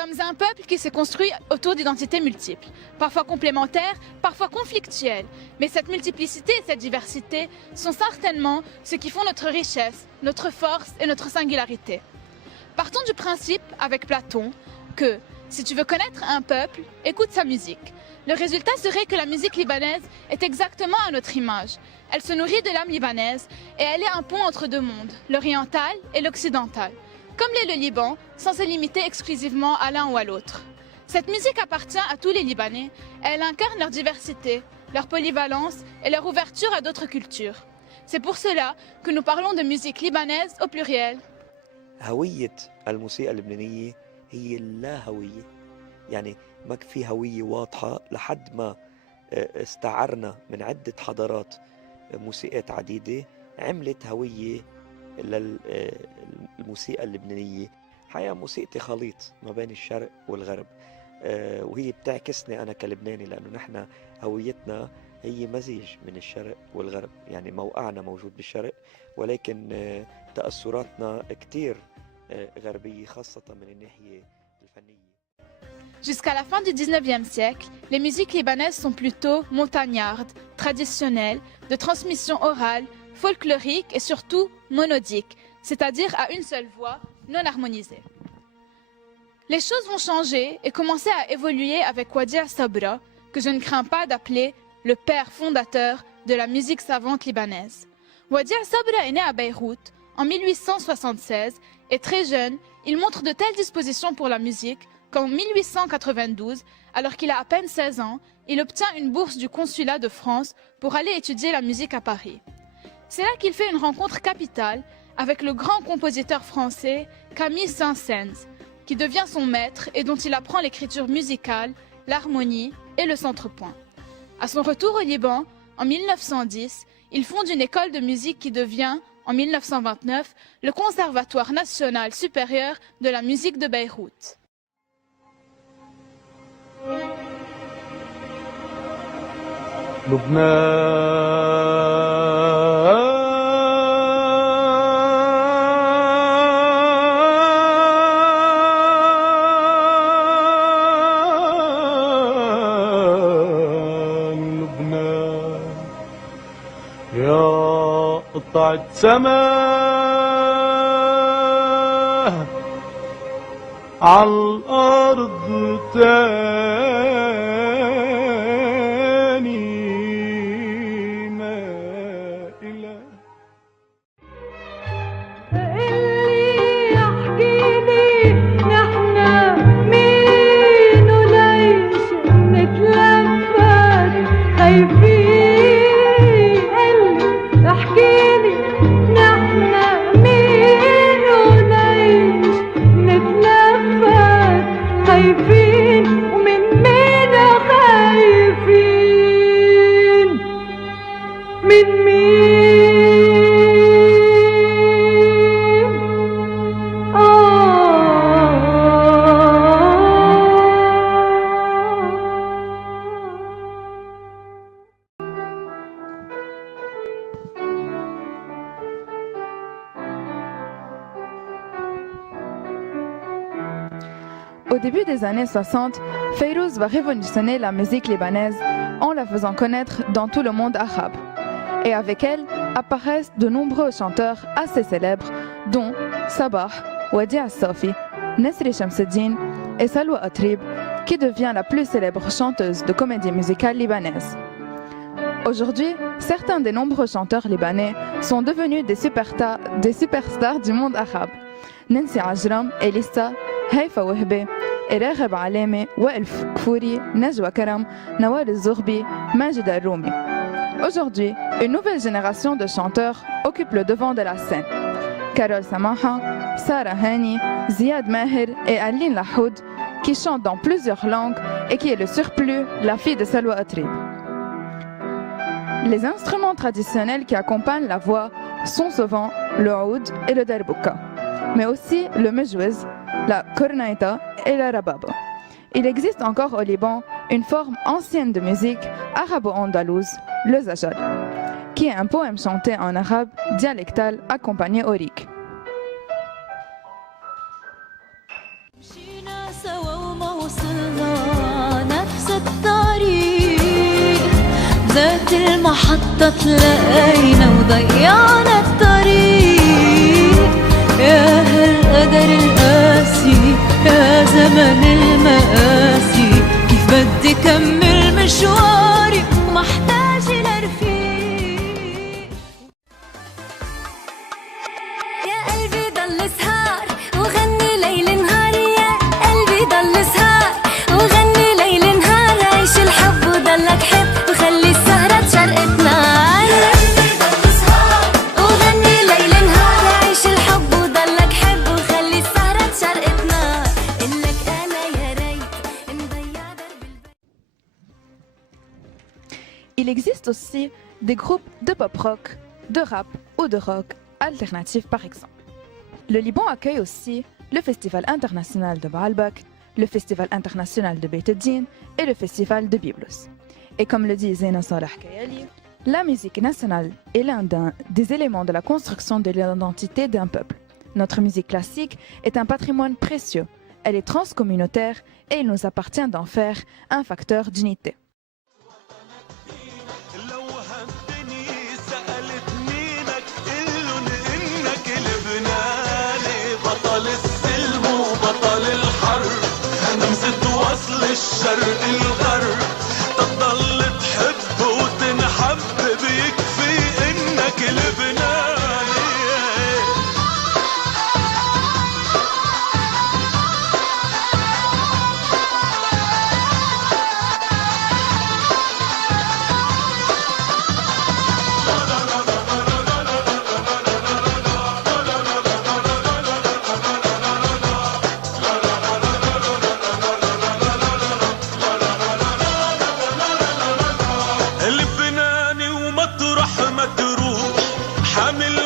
sommes un peuple qui s'est construit autour d'identités multiples, parfois complémentaires, parfois conflictuelles. Mais cette multiplicité et cette diversité sont certainement ce qui font notre richesse, notre force et notre singularité. Partons du principe, avec Platon, que si tu veux connaître un peuple, écoute sa musique. Le résultat serait que la musique libanaise est exactement à notre image. Elle se nourrit de l'âme libanaise et elle est un pont entre deux mondes, l'oriental et l'occidental. Comme l'est le Liban, sans se limiter exclusivement à l'un ou à l'autre. Cette musique appartient à tous les Libanais et elle incarne leur diversité, leur polyvalence et leur ouverture à d'autres cultures. C'est pour cela que nous parlons de musique libanaise au pluriel. هوية الموسيقى اللبنانية هي اللا هوية، يعني ما في هوية واضحة لحد ما استعرنا من عدة حضارات موسيقات عديدة عملت هوية للموسيقى اللبنانية. حقيقة موسيقتي خليط ما بين الشرق والغرب، وهي بتعكسني أنا كلبناني، لأنه نحن هويتنا هي مزيج من الشرق والغرب، يعني موقعنا موجود بالشرق ولكن تأثراتنا كتير غربية خاصة من الناحية الفنية. Jusqu'à la fin du 19e siècle, les musiques libanaises sont plutôt montagnardes, traditionnelles, de transmission orale, folkloriques et surtout monodiques, c'est-à-dire à une seule voix, non harmonisée. Les choses vont changer et commencer à évoluer avec Wadia Sabra, que je ne crains pas d'appeler le père fondateur de la musique savante libanaise. Wadia Sabra est né à Beyrouth en 1876 et très jeune, il montre de telles dispositions pour la musique qu'en 1892, alors qu'il a à peine 16 ans, il obtient une bourse du consulat de France pour aller étudier la musique à Paris. C'est là qu'il fait une rencontre capitale avec le grand compositeur français Camille Saint-Saëns, qui devient son maître et dont il apprend l'écriture musicale, l'harmonie et le centrepoint. À son retour au Liban, en 1910, il fonde une école de musique qui devient, en 1929, le Conservatoire national supérieur de la musique de Beyrouth. قطعة سماء عالأرض تاني مائلة اللي يحكيلي نحنا مين وليش نتلفت خايفين Au début des années 60, Fayrouz va révolutionner la musique libanaise en la faisant connaître dans tout le monde arabe. Et avec elle apparaissent de nombreux chanteurs assez célèbres, dont Sabah, Wadia Safi, Nesri Shamseddine et Salwa Atrib, qui devient la plus célèbre chanteuse de comédie musicale libanaise. Aujourd'hui, certains des nombreux chanteurs libanais sont devenus des superstars du monde arabe. Nancy Ajram, Elissa, Haifa Wahbe, Ragheb Alemi, Wael Kfouri, Najwa Karam, Nawal Zourbi, Majid Al-Roumi. Aujourd'hui, une nouvelle génération de chanteurs occupe le devant de la scène. Carol Samaha, Sarah Hani, Ziad Maher et Aline Lahoud, qui chantent dans plusieurs langues et qui est le surplus la fille de Salwa Atrib. Les instruments traditionnels qui accompagnent la voix sont souvent le oud et le darbouka, mais aussi le mejouez, la kornaïta et la rababa. Il existe encore au Liban une forme ancienne de musique arabo-andalouse, le zajal, qui est un poème chanté en arabe dialectal accompagné au rik. المحطة تلاقينا وضيعنا الطريق. يا هالقدر القاسي يا زمن المقاسي، كيف بدي كمل مشواري ومحتاجة لرفيق. يا قلبي ضل سهر وغني ليل نهار، يا قلبي ضل سهر وغني ليل نهار، عيش الحب وضلك حب وخلي السهرة تشرقت نار. يا قلبي ضل سهر وغني ليل نهار، عيش الحب وضلك حب وخلي السهرة تشرقت نار. إنك أنا يا ريت نضيع درب البيت. Il existe aussi des groupes de pop rock, de rap ou de rock alternatif par exemple. Le Liban accueille aussi le Festival international de Baalbek, le Festival international de Beit el-Din et le Festival de Byblos. Et comme le dit Zena Salah Kayali, la musique nationale est l'un des éléments de la construction de l'identité d'un peuple. Notre musique classique est un patrimoine précieux. Elle est transcommunautaire et il nous appartient d'en faire un facteur d'unité. لو هالدني سألت مينك قلن إنك لبناني، بطل السلم وبطل الحرب، همزة وصل الشرق الغرب، تضل تحب وتنحب بيكفي إنك لبناني. لبناني ومطرح ما تروح حامل